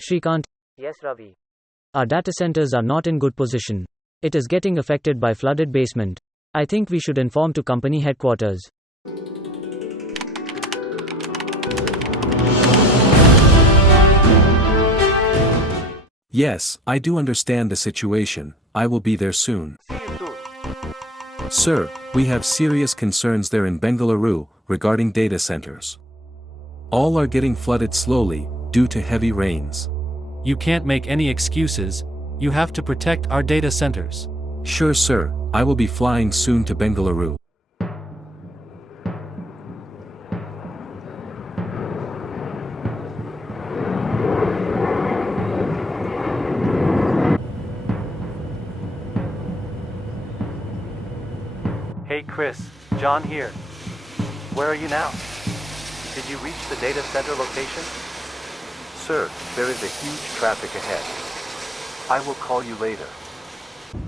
Shrikant, Yes, Ravi. our data centers are not in good position. It is getting affected by flooded basement. I think we should inform to company headquarters. Yes, I do understand the situation. I will be there soon. See you soon. Sir, we have serious concerns there in Bengaluru regarding data centers. All are getting flooded slowly due to heavy rains. You can't make any excuses. You have to protect our data centers. Sure, sir, I will be flying soon to Bengaluru. Hey Chris, John here. Where are you now? Did you reach the data center location? Sir, there is a huge traffic ahead. I will call you later.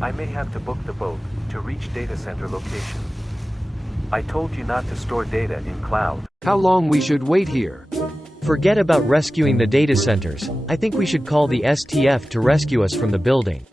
I may have to book the boat to reach data center location. I told you not to store data in cloud. How long we should wait here? Forget about rescuing the data centers. I think we should call the STF to rescue us from the building.